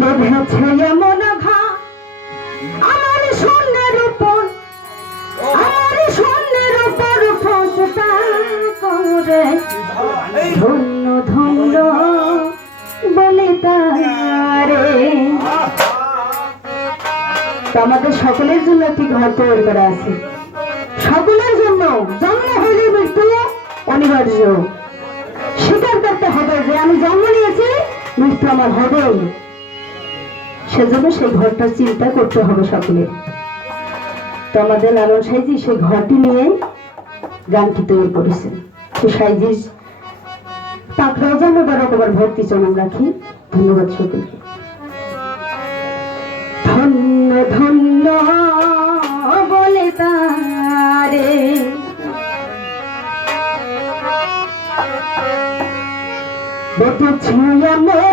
বেঁধেছে এমন ঘা আমার শূন্যের উপর, আমার শূন্যের উপর ফোঁসটা করে ধন্য ধন্য বলে তারে। তো আমাদের সকলের জন্য একটি ঘর তৈরি করা আছে, সকলের জন্য। জন্ম হইলে মৃত্যু অনিবার্য, স্বীকার করতে হবে যে আমি জন্ম নিয়েছি, মৃত্যু আমার হবেই। সেজন্য সেই ঘরটার চিন্তা করতে হবে সকলে। তো আমাদের লালন সাইজি সেই ঘরটি নিয়ে গানটি তৈরি করেছেন। তো সাইজি তাকরাও যেন বারবার ভক্তি চরণ রাখি। ধন্যবাদ সকলকে। ধন্য ধন্য বলে তারে বেঁধেছে এমন